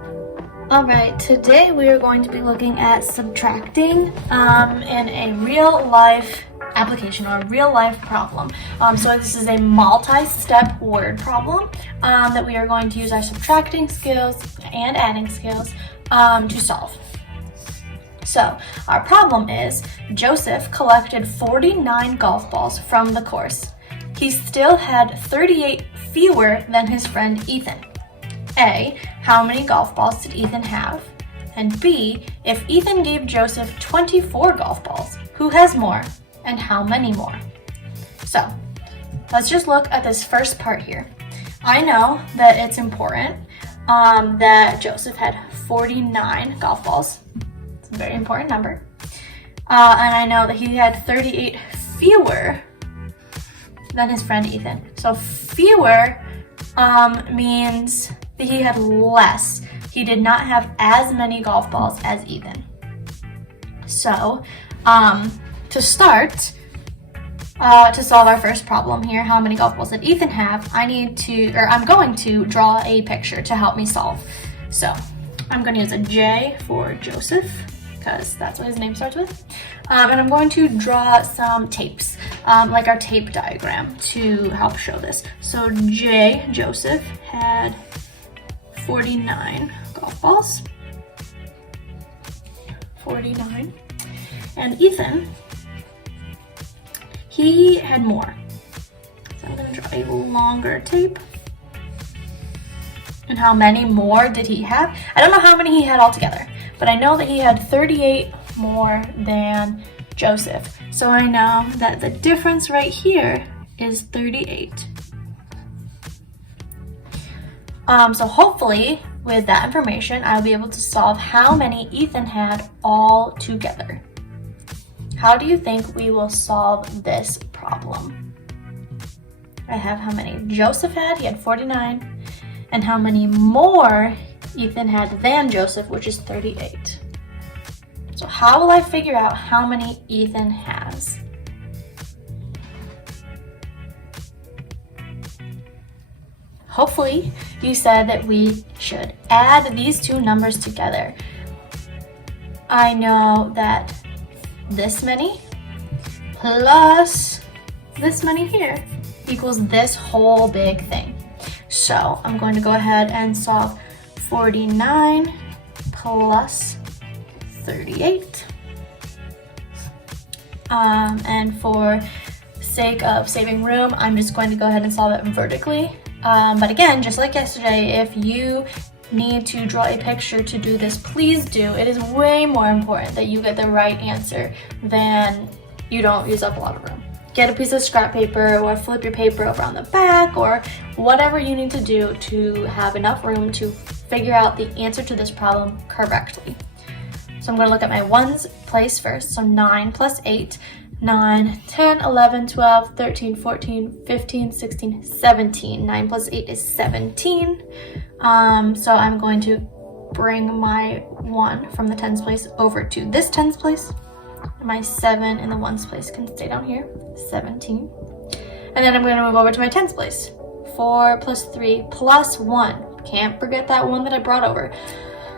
Alright, today we are going to be looking at subtracting in a real life application or a real life problem. So this is a multi-step word problem that we are going to use our subtracting skills and adding skills to solve. So our problem is Joseph collected 49 golf balls from the course. He still had 38 fewer than his friend Ethan. A, how many golf balls did Ethan have? And B, if Ethan gave Joseph 24 golf balls, who has more and how many more? So let's just look at this first part here. I know that it's important that Joseph had 49 golf balls. It's a very important number. And I know that he had 38 fewer than his friend Ethan. So fewer means that he had less. He did not have as many golf balls as Ethan. So to start, to solve our first problem here, how many golf balls did Ethan have, I'm going to draw a picture to help me solve. So I'm going to use a J for Joseph, because that's what his name starts with. And I'm going to draw some tapes, like our tape diagram, to help show this. So Joseph had 49 golf balls. 49. And Ethan, he had more. So I'm going to draw a longer tape. And how many more did he have? I don't know how many he had altogether, but I know that he had 38 more than Joseph. So I know that the difference right here is 38. So hopefully with that information, I'll be able to solve how many Ethan had all together. How do you think we will solve this problem? I have how many Joseph had, he had 49, and how many more Ethan had than Joseph, which is 38. So how will I figure out how many Ethan has? Hopefully, you said that we should add these two numbers together. I know that this many plus this many here equals this whole big thing. So I'm going to go ahead and solve 49 plus 38. And for sake of saving room, I'm just going to go ahead and solve it vertically. But again, just like yesterday, if you need to draw a picture to do this, please do. It is way more important that you get the right answer than you don't use up a lot of room. Get a piece of scrap paper or flip your paper over on the back or whatever you need to do to have enough room to figure out the answer to this problem correctly. So I'm going to look at my ones place first. So 9 plus 8, 9, 10, 11, 12, 13, 14, 15, 16, 17. 9 plus 8 is 17. So I'm going to bring my 1 from the tens place over to this tens place. My 7 in the ones place can stay down here, 17. And then I'm going to move over to my tens place. 4 plus 3 plus 1. Can't forget that 1 that I brought over.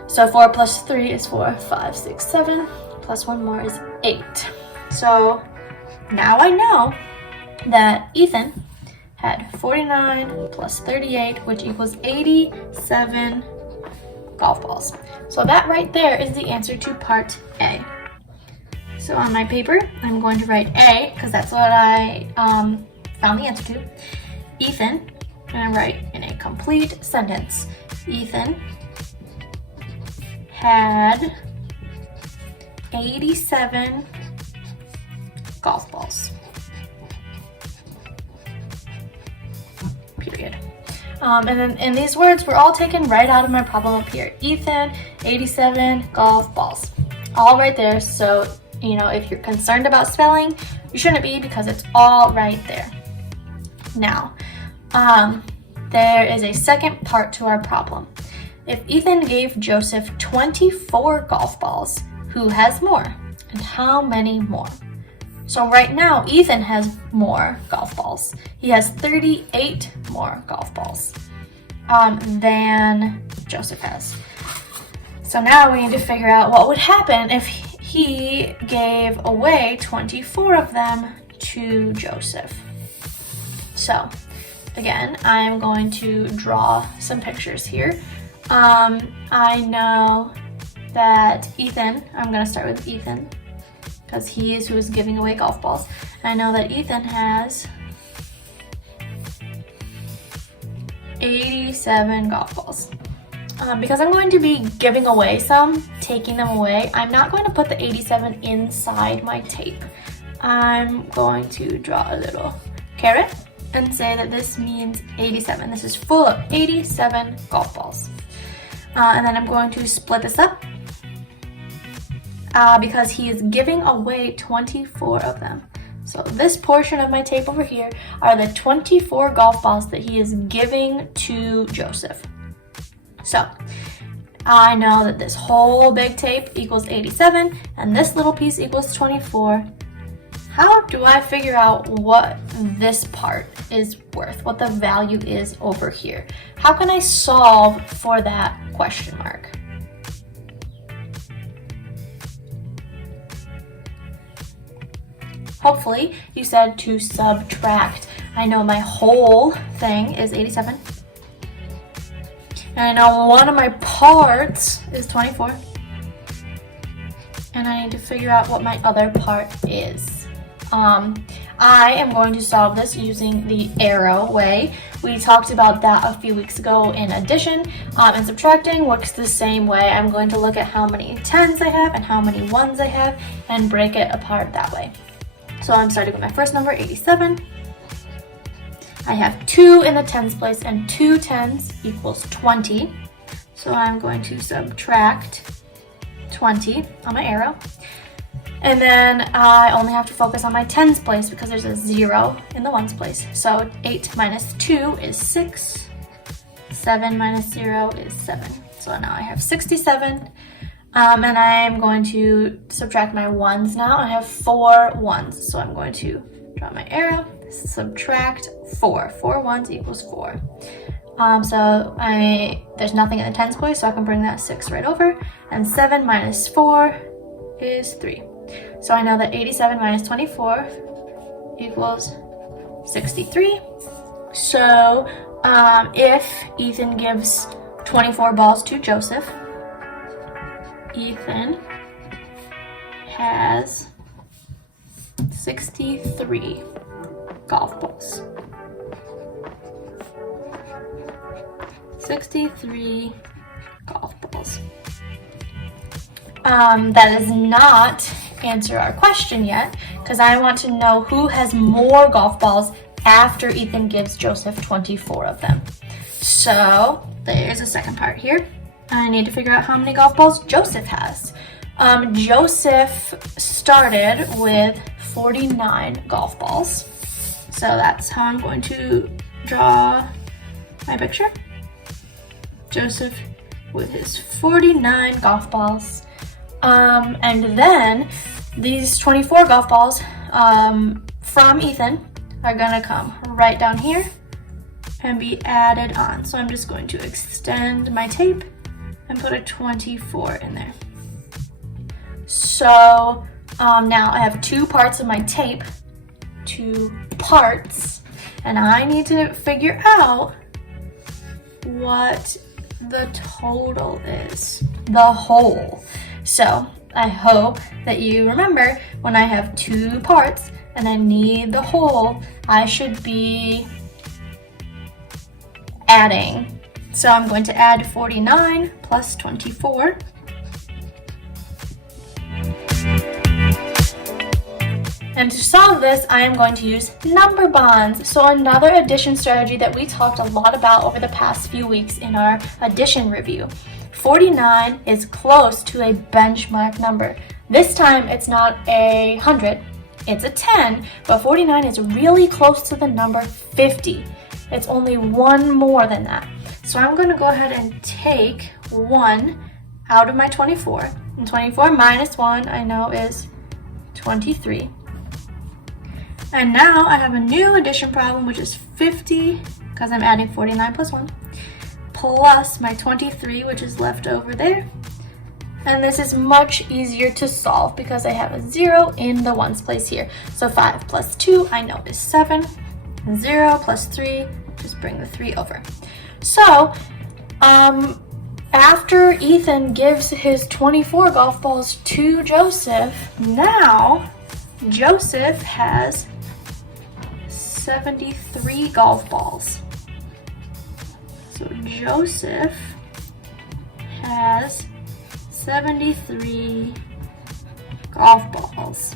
So 4 plus 3 is 4, 5, 6, 7. Plus 1 more is 8. So now I know that Ethan had 49 plus 38, which equals 87 golf balls. So that right there is the answer to part A. So on my paper, I'm going to write A, because that's what I found the answer to. Ethan, and I write in a complete sentence. Ethan had 87 golf balls. Period. And then in these words were all taken right out of my problem up here. Ethan, 87 golf balls. All right there. So, you know, if you're concerned about spelling, you shouldn't be, because it's all right there. Now, there is a second part to our problem. If Ethan gave Joseph 24 golf balls, who has more? And how many more? So right now, Ethan has more golf balls. He has 38 more golf balls. than Joseph has. So now we need to figure out what would happen if he gave away 24 of them to Joseph. So again, I'm going to draw some pictures here. I know that Ethan, I'm going to start with Ethan because he is who is giving away golf balls. I know that Ethan has 87 golf balls. Because I'm going to be giving away some, taking them away, I'm not going to put the 87 inside my tape. I'm going to draw a little caret and say that this means 87. This is full of 87 golf balls. And then I'm going to split this up because he is giving away 24 of them. So this portion of my tape over here are the 24 golf balls that he is giving to Joseph. So I know that this whole big tape equals 87 and this little piece equals 24. How do I figure out what this part is worth, what the value is over here? How can I solve for that question mark? Hopefully you said to subtract. I know my whole thing is 87. And I know one of my parts is 24. And I need to figure out what my other part is. I am going to solve this using the arrow way. We talked about that a few weeks ago in addition, and subtracting works the same way. I'm going to look at how many 10s I have and how many 1s I have and break it apart that way. So I'm starting with my first number, 87. I have 2 in the tens place and 2 10s equals 20. So I'm going to subtract 20 on my arrow. And then I only have to focus on my tens place because there's a 0 in the ones place. So 8 minus 2 is 6. 7 minus 0 is 7. So now I have 67. And I'm going to subtract my 1s now. I have 4 1s. So I'm going to draw my arrow, subtract 4. 4 1s equals 4. So there's nothing in the tens place, so I can bring that 6 right over. And 7 minus 4 is 3. So I know that 87 minus 24 equals 63. So if Ethan gives 24 balls to Joseph, Ethan has 63 golf balls. 63 golf balls. That does not answer our question yet, because I want to know who has more golf balls after Ethan gives Joseph 24 of them. So there's a second part here. I need to figure out how many golf balls Joseph has. Joseph started with 49 golf balls. So that's how I'm going to draw my picture. Joseph with his 49 golf balls. And then these 24 golf balls from Ethan are gonna come right down here and be added on. So I'm just going to extend my tape and put a 24 in there. So now I have 2 parts of my tape, 2 parts, and I need to figure out what the total is, the whole. So I hope that you remember when I have 2 parts and I need the whole, I should be adding. So I'm going to add 49 plus 24. And to solve this, I am going to use number bonds. So another addition strategy that we talked a lot about over the past few weeks in our addition review. 49 is close to a benchmark number. This time it's not 100, it's a 10, but 49 is really close to the number 50. It's only 1 more than that. So I'm going to go ahead and take 1 out of my 24. And 24 minus 1 I know is 23. And now I have a new addition problem, which is 50, because I'm adding 49 plus 1. plus my 23, which is left over there. And this is much easier to solve because I have a 0 in the ones place here. So 5 plus 2, I know is 7. 0 plus 3, just bring the 3 over. So, after Ethan gives his 24 golf balls to Joseph, now Joseph has 73 golf balls. So Joseph has 73 golf balls.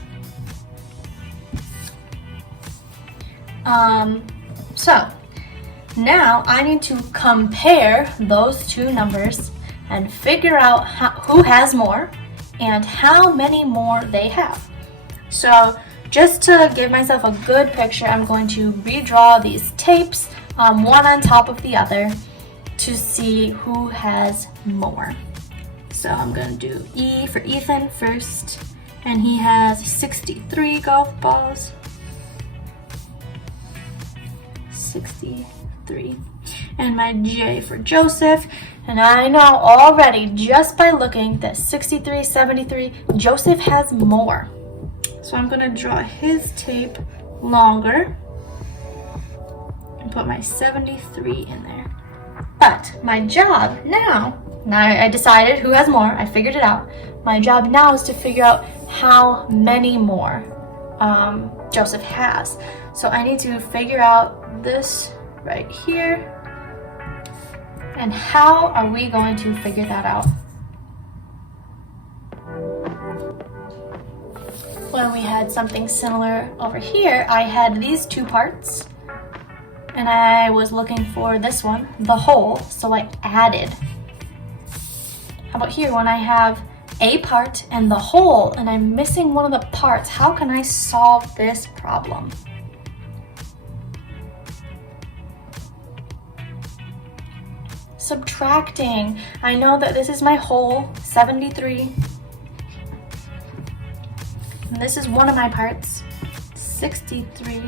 So now I need to compare those two numbers and figure out who has more and how many more they have. So just to give myself a good picture, I'm going to redraw these tapes, one on top of the other, to see who has more. So I'm going to do E for Ethan first, and he has 63 golf balls. 63. And my J for Joseph, and I know already just by looking that 63, 73, Joseph has more. So I'm going to draw his tape longer and put my 73 in there. But my job now I decided who has more, I figured it out. My job now is to figure out how many more Joseph has. So I need to figure out this right here. And how are we going to figure that out? When we had something similar over here, I had these two parts, and I was looking for this one, the whole, so I added. How about here, when I have a part and the whole, and I'm missing one of the parts, how can I solve this problem? Subtracting. I know that this is my whole, 73. And this is one of my parts, 63.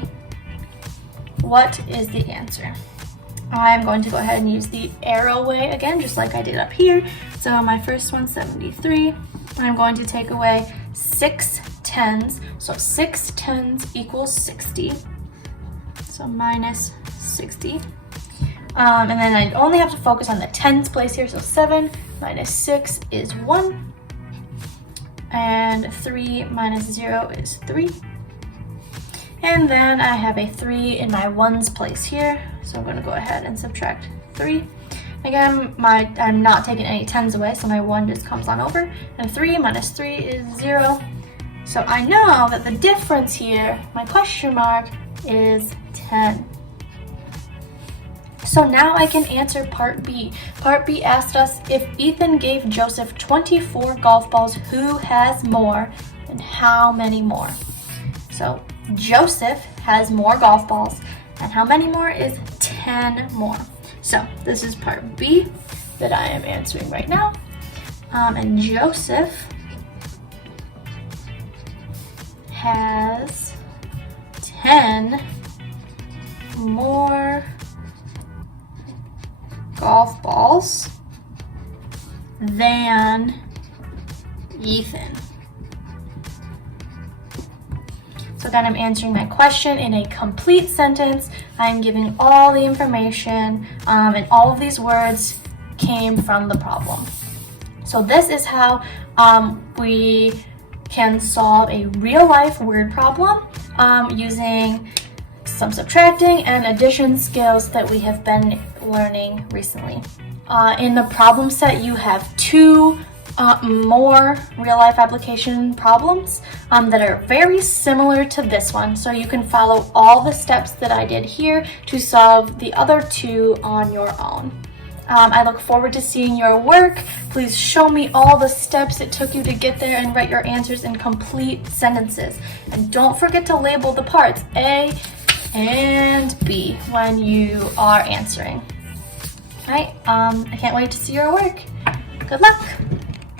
What is the answer? I'm going to go ahead and use the arrow way again, just like I did up here. So my first one, 73. I'm going to take away 6 tens. So 6 tens equals 60. So minus 60. And then I only have to focus on the tens place here. So 7 minus 6 is 1. And 3 minus 0 is 3. And then I have a 3 in my ones place here. So I'm going to go ahead and subtract 3. Again, I'm not taking any tens away, so my 1 just comes on over. And 3 minus 3 is 0. So I know that the difference here, my question mark, is 10. So now I can answer part B. Part B asked us if Ethan gave Joseph 24 golf balls, who has more and how many more? So Joseph has more golf balls, and how many more is 10 more. So this is part B that I am answering right now. And Joseph has 10 more golf balls than Ethan. So then I'm answering my question in a complete sentence. I'm giving all the information, and all of these words came from the problem. So this is how we can solve a real-life word problem using some subtracting and addition skills that we have been learning recently. In the problem set, you have two more real-life application problems that are very similar to this one, so you can follow all the steps that I did here to solve the other two on your own. I look forward to seeing your work. Please show me all the steps it took you to get there and write your answers in complete sentences. And don't forget to label the parts A and B when you are answering. All right, I can't wait to see your work. Good luck.